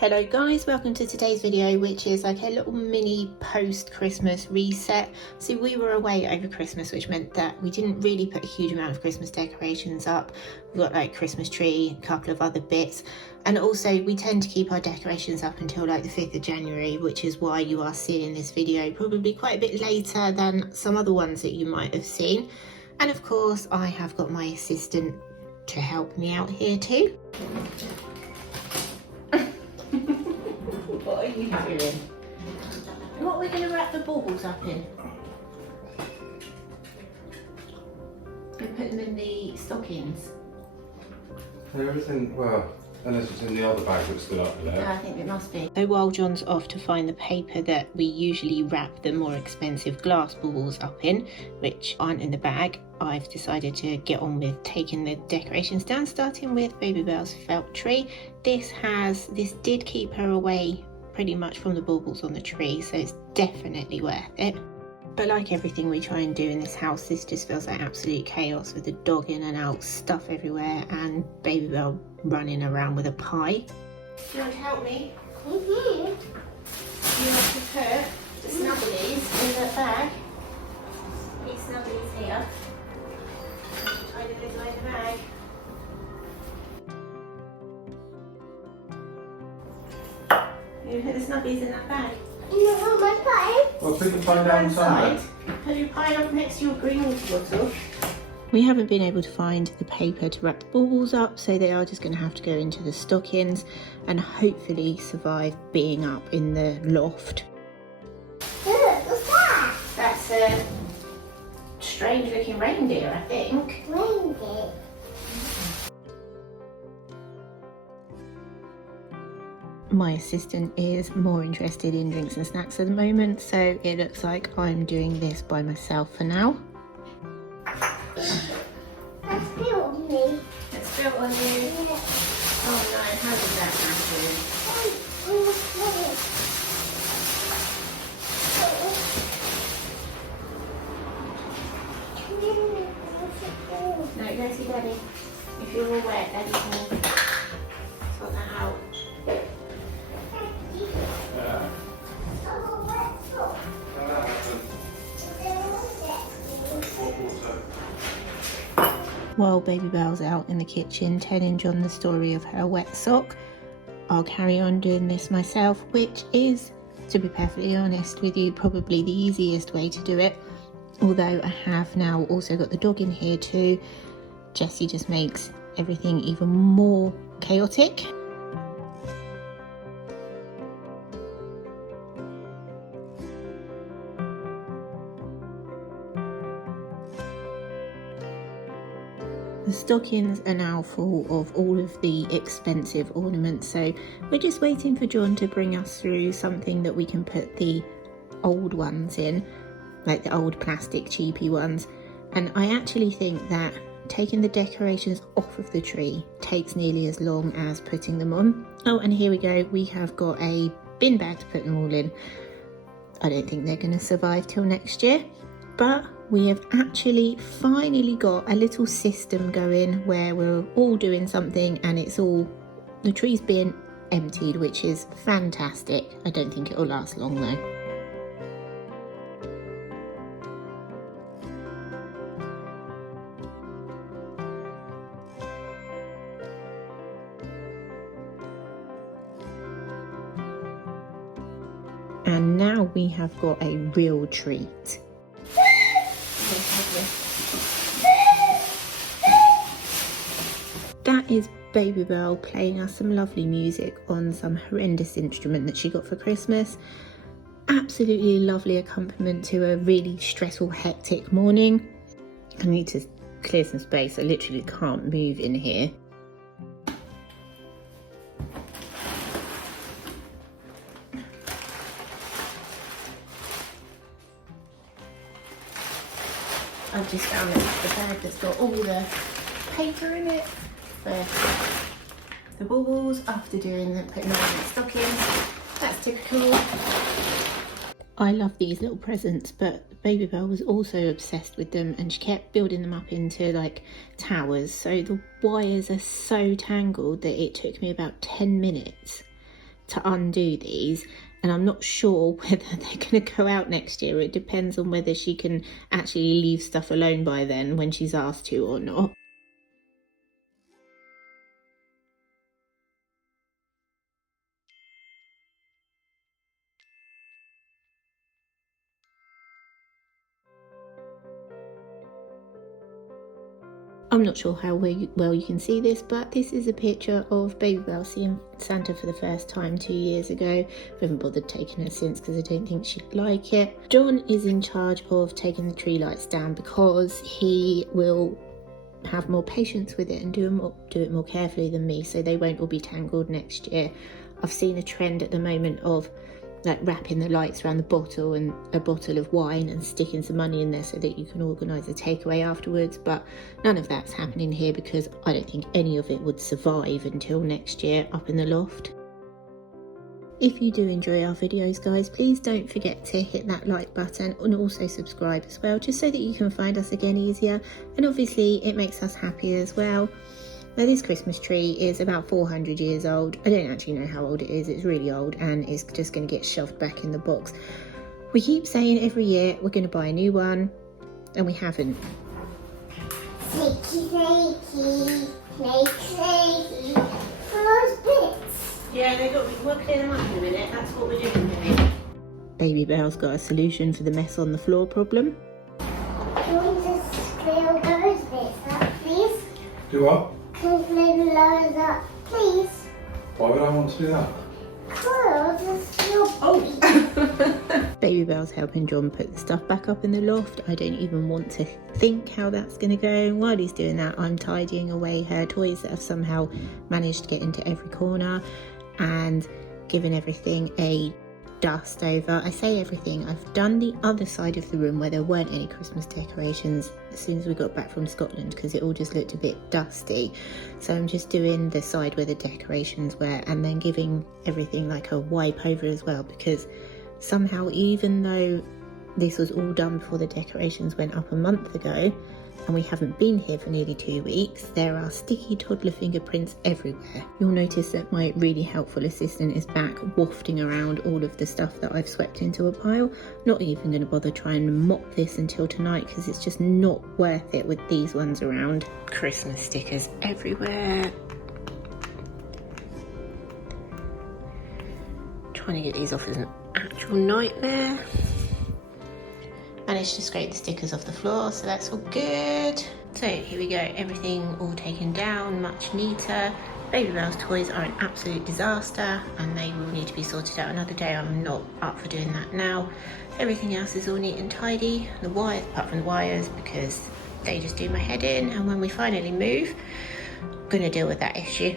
Hello guys, welcome to today's video, which is like a little mini post-Christmas reset. So we were away over Christmas, which meant that we didn't really put a huge amount of Christmas decorations up. We've got like Christmas tree, a couple of other bits, and also we tend to keep our decorations up until like the 5th of January, which is why you are seeing this video probably quite a bit later than some other ones that you might have seen. And of course I have got my assistant to help me out here too. What are you doing? What are we going to wrap the baubles up in? And put them in the stockings? Everything, well, unless it's in the other bag that's still up there. No, I think it must be. So while John's off to find the paper that we usually wrap the more expensive glass baubles up in, which aren't in the bag, I've decided to get on with taking the decorations down, starting with Baby Belle's felt tree. This did keep her away pretty much from the baubles on the tree, so it's definitely worth it. But like everything we try and do in this house, this just feels like absolute chaos with the dog in and out, stuff everywhere, and Baby Belle running around with a pie. Do you want to help me? Mm-hmm. You have to put the snugglies in the bag. These snugglies here. Try the lid in the bag. You put the snuggies in that bag. Well, put the pie down inside. Put your pie up next to your green water bottle. We haven't been able to find the paper to wrap the baubles up, so they are just going to have to go into the stockings and hopefully survive being up in the loft. What's that? That's a strange looking reindeer, I think. Reindeer. My assistant is more interested in drinks and snacks at the moment, so it looks like I'm doing this by myself for now. That's built on me. It's built on you. Yeah. Oh no, how did that happen? No, go see Daddy. If you're all wet, Daddy can sort that out. While Baby Belle's out in the kitchen telling John the story of her wet sock, I'll carry on doing this myself, which is, to be perfectly honest with you, probably the easiest way to do it. Although I have now also got the dog in here too. Jessie just makes everything even more chaotic. The stockings are now full of all of the expensive ornaments, so we're just waiting for John to bring us through something that we can put the old ones in, like the old plastic cheapy ones. And I actually think that taking the decorations off of the tree takes nearly as long as putting them on. Oh, and here we go, we have got a bin bag to put them all in. I don't think they're going to survive till next year, but we have actually finally got a little system going where we're all doing something and it's all, the tree's being emptied, which is fantastic. I don't think it'll last long though. And now we have got a real treat. That is Baby Belle playing us some lovely music on some horrendous instrument that she got for Christmas. Absolutely lovely accompaniment to a really stressful, hectic morning. I need to clear some space. I literally can't move in here. I've just found the bag that's got all the paper in it for the baubles after putting them in the stockings. That's typical. I love these little presents, but Baby Belle was also obsessed with them and she kept building them up into like towers. So the wires are so tangled that it took me about 10 minutes to undo these, and I'm not sure whether they're going to go out next year. It depends on whether she can actually leave stuff alone by then when she's asked to or not. I'm not sure how well you can see this, but this is a picture of Babybel seeing Santa for the first time 2 years ago. I haven't bothered taking her since because I don't think she'd like it. John is in charge of taking the tree lights down because he will have more patience with it and do it more carefully than me, so they won't all be tangled next year. I've seen a trend at the moment of like wrapping the lights around the bottle and a bottle of wine and sticking some money in there so that you can organise a takeaway afterwards, but none of that's happening here because I don't think any of it would survive until next year up in the loft. If you do enjoy our videos, guys, please don't forget to hit that like button and also subscribe as well, just so that you can find us again easier, and obviously it makes us happy as well. Now, this Christmas tree is about 400 years old. I don't actually know how old it is. It's really old and it's just going to get shoved back in the box. We keep saying every year we're going to buy a new one, and we haven't. Shaky, shaky, for those bits. Yeah, we'll clear them up in a minute. That's what we're doing. Babybel's got a solution for the mess on the floor problem. Can we just clear those bits up, please? Do what? Can you clear those up, please? Why would I want to do that? Babybel's helping John put the stuff back up in the loft. I don't even want to think how that's going to go. And while he's doing that, I'm tidying away her toys that have somehow managed to get into every corner and giving everything a dust over. I say everything. I've done the other side of the room where there weren't any Christmas decorations as soon as we got back from Scotland because it all just looked a bit dusty. So I'm just doing the side where the decorations were and then giving everything like a wipe over as well, because somehow, even though this was all done before the decorations went up a month ago and we haven't been here for nearly 2 weeks, there are sticky toddler fingerprints everywhere. You'll notice that my really helpful assistant is back wafting around all of the stuff that I've swept into a pile. Not even going to bother trying to mop this until tonight because it's just not worth it with these ones around. Christmas stickers everywhere. Trying to get these off is an actual nightmare. Managed to scrape the stickers off the floor, so that's all good. So here we go, everything all taken down, much neater. Babybel's toys are an absolute disaster and they will need to be sorted out another day. I'm not up for doing that now. Everything else is all neat and tidy. The wires, apart from the wires, because they just do my head in, and when we finally move, I'm gonna deal with that issue.